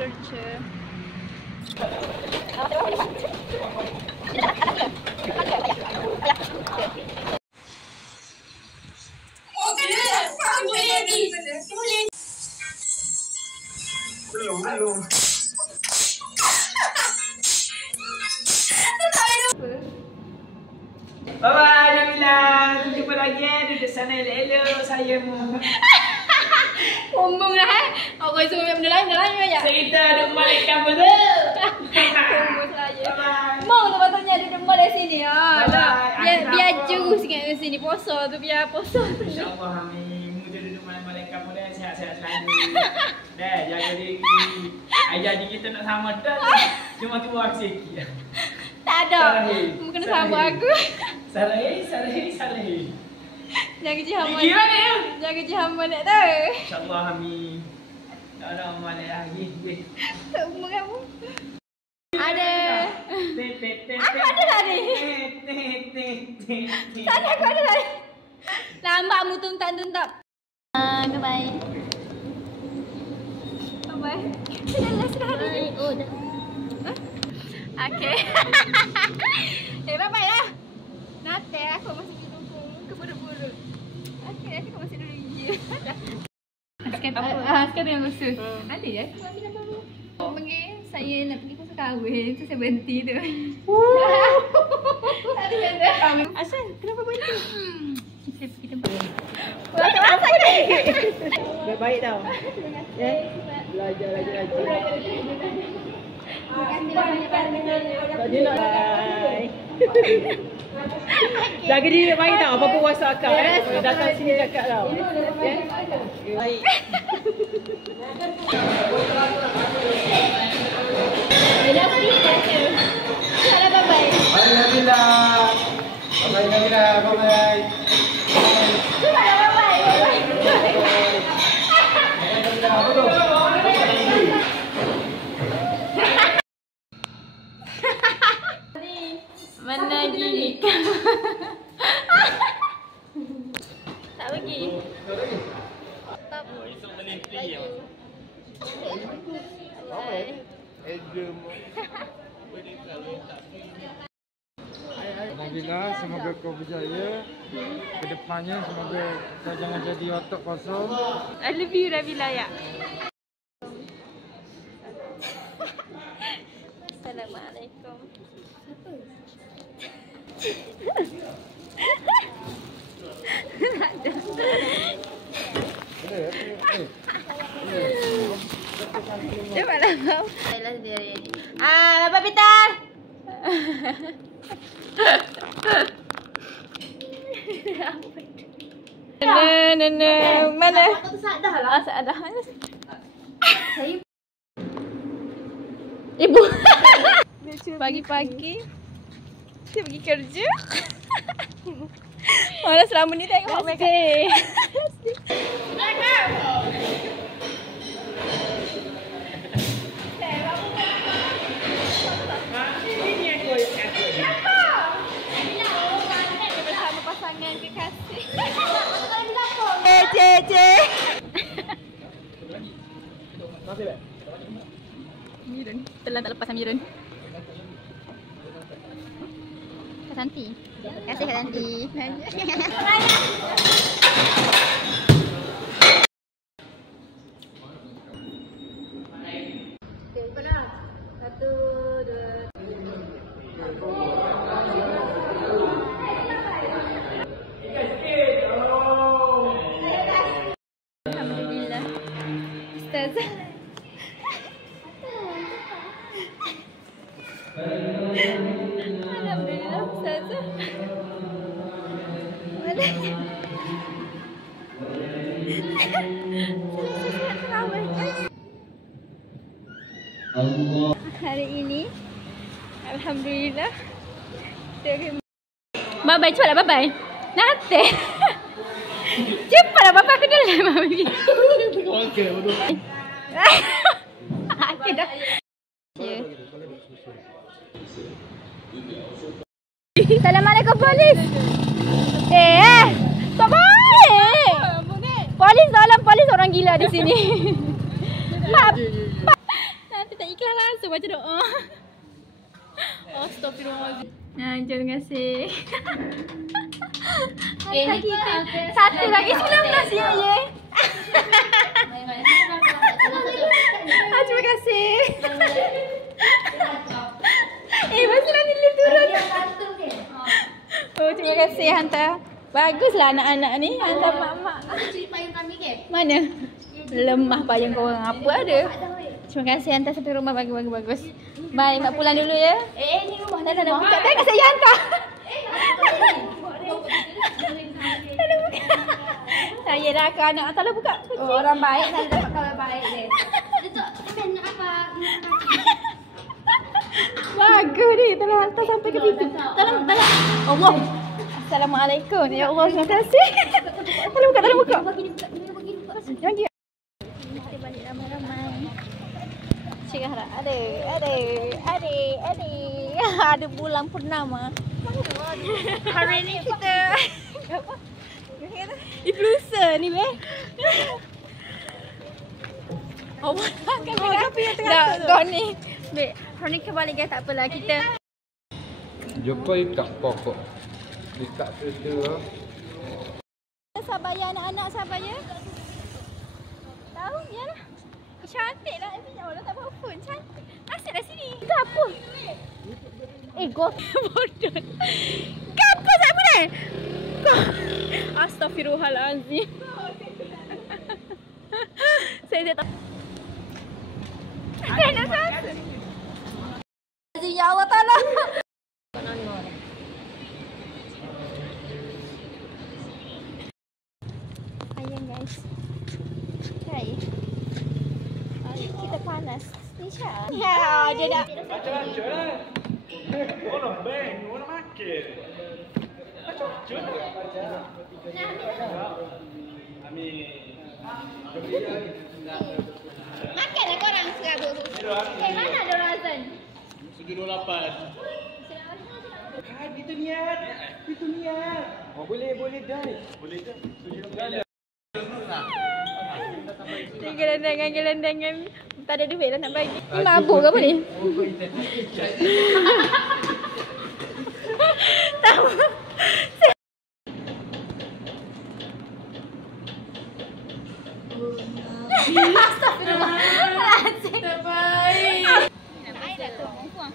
kerja. Belum. Bye-bye Jamila. Jumpa lagi duduk sana elok-elok sayangmu. Ngomong lah Orang suruh benda lain aja. Cerita duduk malaikat apa tu? Ngomong saya. Mau tu patutnya duduk di sini. Biar jauh sikit ke sini. Poso tu biar poso. InsyaAllah amin. Muda duduk malaikat pun dah sihat-sihat selalu. Dah jaga diri. Ayah diri kita nak sama dah. Cuma tu buat sikit. Tak ada. Mungkin sama aku. Saleh. Jaga jihaman. Gigi mana ya? Jaga jihaman nak tahu. InsyaAllah amin. Tak ada amal lagi. Tak umur kamu. Ada. Aku ada tadi. Tadi aku ada tadi. Lambat mu tuntak. Goodbye. Bye-bye. Sudah hari. Oh dah. Okay. Bye-bye lah. Nanti aku masih duduk ke buruk-buruk. Okay, aku masih duduk je. Sekarang dengan usul. Ada je aku ambil apa dulu. Orang panggil saya nak pergi pasal kahwin. Tu saya berhenti tu. Tak ada benda. Asal? Kenapa berhenti? Saya pergi tempat. Asal ni? Baik tau. Terima kasih. Belajar lagi. Jaga diri baik tau. Apa pun WhatsApp akak datang sini cakap tau. Baik. Bila pergi kata. Salam bye-bye. Bye Nabila. Bye Nabila. Bye. Mana lagi? Tak pergi. Esok menentri ya. Alhamdulillah, semoga kau berjaya. Kedepannya semoga kau jangan jadi otak kosong. I love you Nabila ya. Assalamualaikum. Coba lah kau. Saya sendiri. Bapak Peter. Mana? Sadah lah. Sadah. Ibu. Pagi-pagi saya pergi kerja. Mana selama ni tengok make up. Bersama pasangan kekasih. Mirun. Telan tak lepas Mirun. Kak Santi. Terima kasih Kak Santi. Satu, dua. Alhamdulillah. Ustazah. Alhamdulillah Ustazah. Hari ini alhamdulillah. Bye-bye, cepatlah bye-bye. Nanti. Cepatlah bapa aku dulu mami. Okey, betul. Okey dah. Assalamualaikum polis. Tak baik. Polis dalam polis orang gila di sini. baca doa. Astagfirullahaladzim. Terima kasih. Satu lagi 19 ya. Terima kasih. Masih nanti dia turun. Oh, terima kasih hantar. Baguslah anak-anak ni hantar mak-mak. Mana? Lemah payung korang apa ada. Terima kasih hantar sampai rumah bagus. Bye, mak pulang dulu ya. Ni rumah Tak ada buka. Tengok saya hantar. Tak ada buka. Saya dah ke anak tak ada buka. orang baik selalu dapat kabar baik dia. Datuk, nak apa? Bagus ni. Tolong hantar sampai ke pintu. Tolong. Allah. Assalamualaikum. Ya Allah, terima kasih. Tolong buka. Jangan dia. Kita balik ramai-ramai. Cakap harap. Ada bulan purnama. Hari ni kita influencer ni weh. Oh, tapi yang tengah tu. Kau ni. Baik, hari ni kembali guys, tak apalah kita. Jumpa ikat pokok. Ikat cerita. Sabar ya anak-anak, sabar ya. Tahu ya lah. Cantik lah. Ya Allah, tak bawa phone. Cantik. Asyik dah sini. Itu apa? Bodoh. Kenapa saya boleh? Astaghfirullahalazim. Saya tak. Saya nak rasa. Ya Allah Ta'ala. Ayam guys. Hai. Kita panas. Nisha. Ya, dia dah. Macam-macam lah. Orang bang, orang makan. Macam-macam. Amin. Makan lah korang serabut. Mana ada orang azan? 728. Itu niat. Oh, boleh dah. Boleh ke? 728. Gelandangan. Tak ada duit lah nak bagi. Ni mabuk ke apa ni? Tahu. Astagfirullahaladzim. Terbaik. Air dah tu. Buang.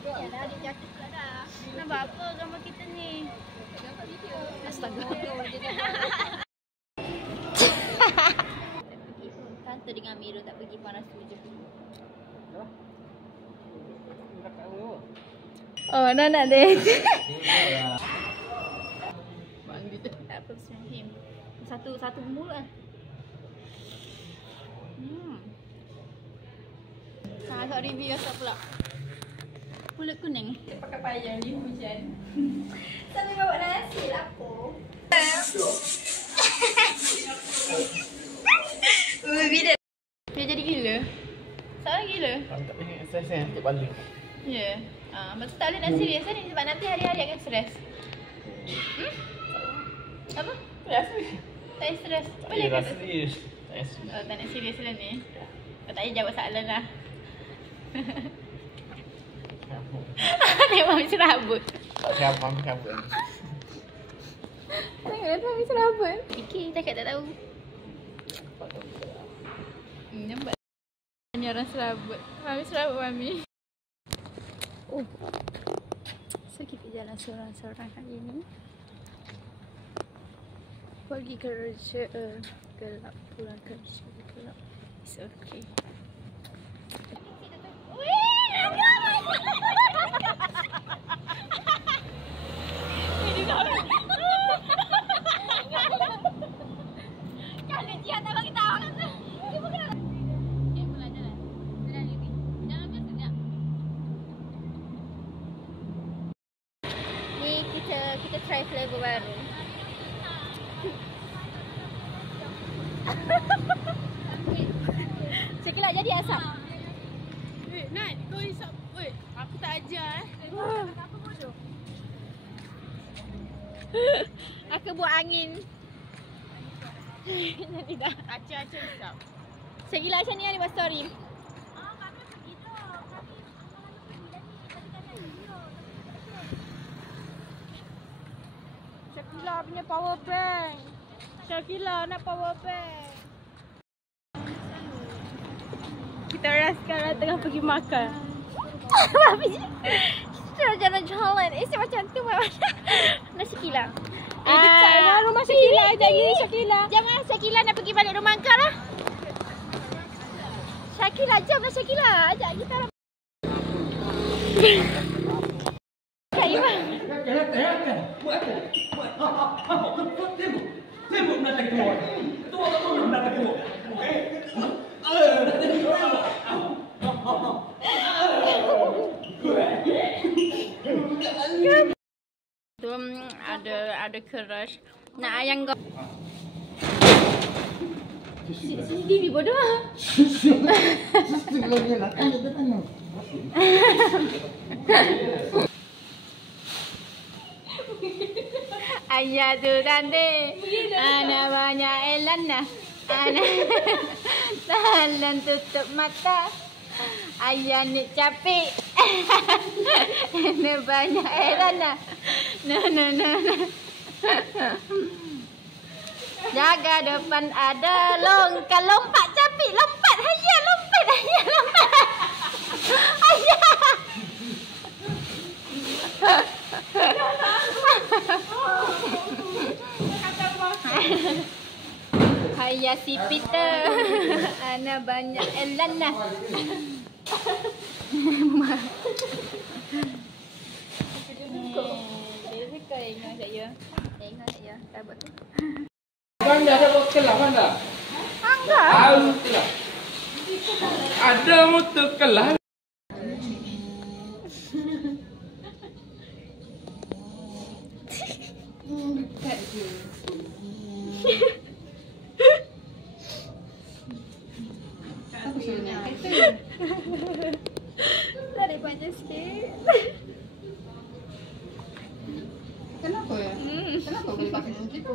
Ya dah, dia jaket pula dah. Nampak apa gambar kita ni? Gambar video. Astaga. Tante dengan Miro tak pergi panas tujuh. Oh, nak deh. Tak apa bismillahirrahmanirrahim. Satu mulut kan. Nak review asap pula. Kulit kuning. Pakai payung ni hujan. Sambil bawa nasi lapor. Bila dia jadi gila. Seorang gila. Tak pengen stres untuk balik. Ya. Maksud tak boleh nak serius ni sebab nanti hari-hari akan stres. Apa? Tak stres. Boleh ke? Serius. Tak nak serius lah ni. Kau tak payah jawab soalan lah. Tengok Mami serabut. Siapa? Tengok Mami serabut. Fikir cakap tak tahu. Nampak. Ni orang serabut. Mami serabut Mami. Oh. So kita jalan seorang-seorang hari ni. Pergi kerja gelap, pulang kerja gelap. It's okay. Kita try flavor baru. Sekelak jadi asap. Nat, kau isap. Weh, aku tak ajar Apa bodoh? Aku buat angin. Jadi dah. Acah isap. Syakila macam ni ada buat story. Syakila punya power bank. Syakila nak power bank. Kita orang sekarang tengah pergi makan. Kita jalan-jalan. Macam tu nak Syakila. Dekat rumah Syakila. Jadi Syakila. Jangan Syakila nak pergi balik rumah kau lah. Syakila, jom lah Syakila. Ajak kita lah. Kaiwan. Buat apa? Tembok nak tak keluar. Tua nak tak keluar. Tu ada crush. Nak ayang kau. CCTV bodoh. Ayah tu cantik. Anak banyak elana. Anak tahan tutup mata. Ayah ni capek. Anak banyak elana. No. Jaga depan ada longkang. Lompat capek. Lompat. Ayah lompat. Ayah lompat. Ayah. Ayah si Peter. Ana banyak elana. Dia suka ingat saya. Ingat saya. Tak buat tu. Banda ada motor kelah banda. Angga. Ada motor kelah. Tarik panjang sikit. Kenapa ya? Kenapa boleh pakai macam tu?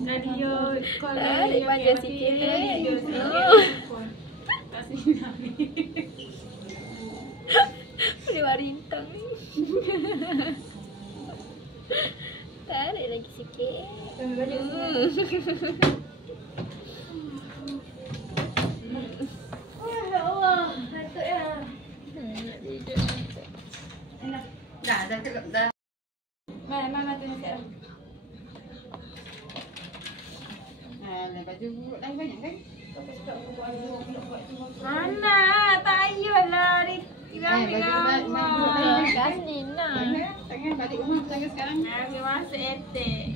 Nadia Tarik panjang sikit. Boleh warintang ni. Tarik lagi sikit. Ya Allah, ngantuk ya. Dah cukup dah. Mama tengok sekarang. Baju lain banyak kan? Mana? Tak payahlah. Baju Kan Nina. tangan balik rumah saya sekarang. Ambil masa etek.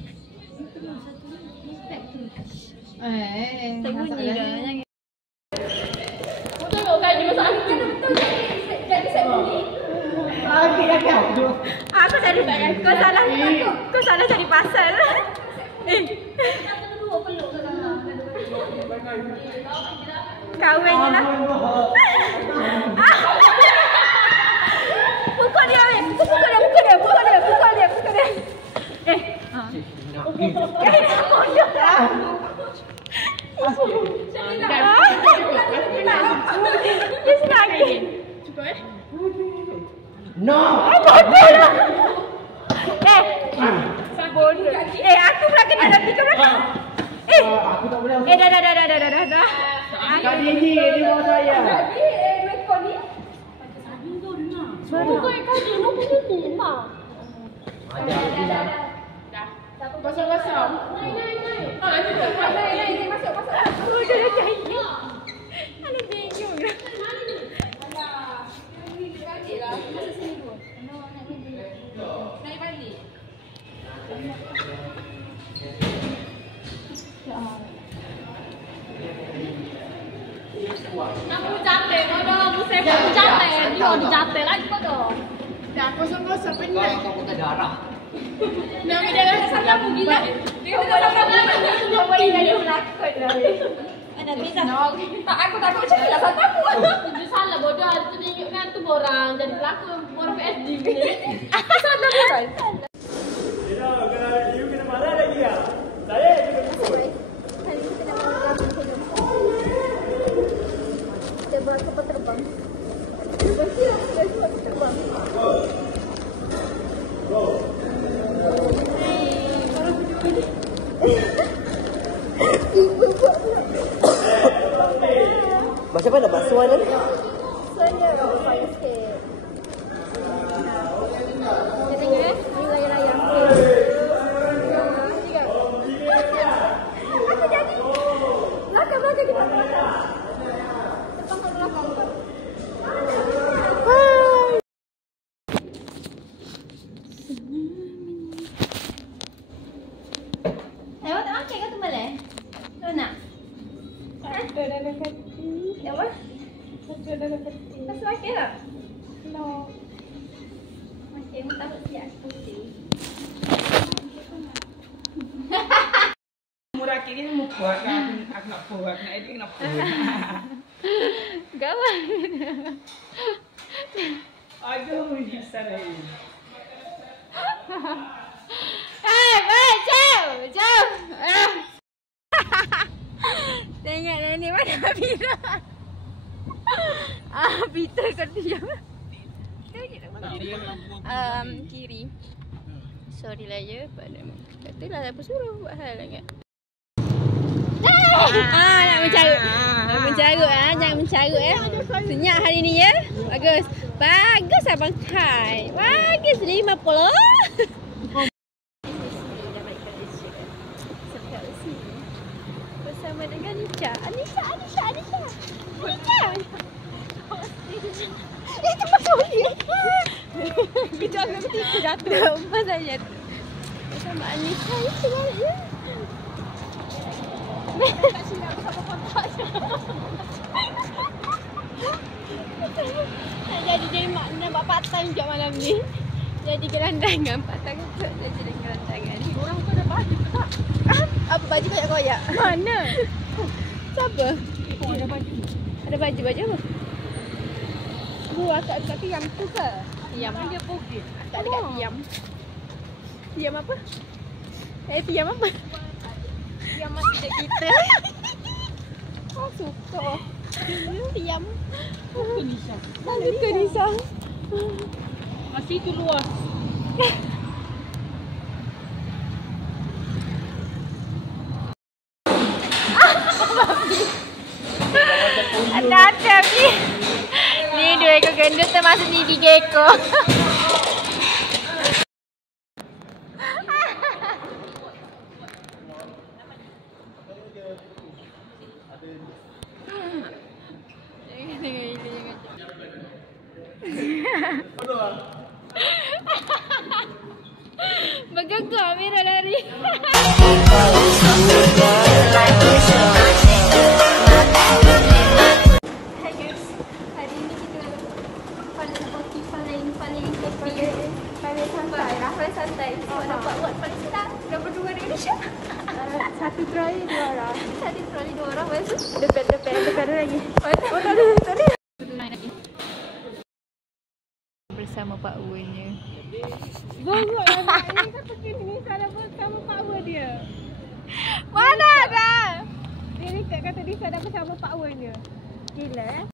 Terbunyi dah. Jangan. Tengok kan dia masak aku. Jadi saya bunyi. Aku cari bagai kau salah cari pasal. Kahwin je lah. Pukul dia weh. Pukul dia. Bodoh lah. Dia senang. Cukup No. Bodoh lah. Bodoh. Aku pula kena nanti kau belakang. Aku tak boleh. Dah. Kali ni dia bawa saya. Rekod ni. Suara. Kau yang kali lu pergi mak. Dah. Kosong. Naik. Masuk. Dah jadi. Ada bingung dah. Naik balik. Aku capek bodoh. Aku sibuk capek. Dia ada capek lagi bodoh. Dah kosong pendek. Kau tak darah. Nama dia rasa salah aku gila. Dia kata salah aku. Kau boleh jadi pelakon lah. Ada beza. Tak, aku takut macam ni lah salah aku. Dia salah bodoh. Itu dia ingatkan tu orang. Jadi pelakon orang PSD. Salah bukan? You kena marah lagi ya. Saya kena pukul. Hari ni kita nak makan Macam mana dapat suara ni? Suara fire escape. Kita tengok ni layar-layar. Aku jadi. Belakang kita belakang. Depan ke belakang. Awak tak makan ke tu boleh? Tak nak? Ada dalam kaki. Apa? Ada dalam kaki. Tak makan tak? No. Makan mu takut siap putih. Murah kiri ni muka aku nak puas, aku nak edit nak puas. Gawan. Aduh, ni salah ini. Jauh. Tengok nenek mana Bira. Peter kau diam. Kiri. Sorry lah ya. Katalah apa suruh buat hal ingat. Nak mencarut. Jangan mencarut Senyap hari ni ya. Bagus. Bagus Abang Kai. Bagus 50. Bersama dengan Anisha. Itu pasal dia. Kita akan bertiga jatuh. Lepas saya jatuh. Bersama Anisha itu ya. Tak silap bersama kontak je. Nak jadi mak nampak part time je malam ni. Jadi gelandangan part time kot. Jadi gelandangan. Orang tu ada baju ke tak? Apa baju koyak-koyak? Mana? Siapa? Oh, ada baju. Ada baju apa? Buah kat tiam tu ke? Tiam. Dia pergi. Tak dekat tiam. Tiam apa? Tiam apa? Tiam masjid kita. Oh, suka. Tiam. Ke Nisa. Masih tu luas. Ada ni. Ni dua ekor gendut termasuk ni 3 ekor. Bergegar Mira lari. Hai guys, hari ni kita paling santai lah, paling santai. Sebab dapat buat paling senang. Dah berdua di Malaysia. Satu trolley 2 orang. Lepas tu depan lagi. Oh tak ada. Bersama Pak Wen-nya. Gogok lah Mak. Ini kan pergi sini salah bersama Pak Wen dia. Mana dah? Dia ni kata dia salah bersama Pak Wen dia. Gila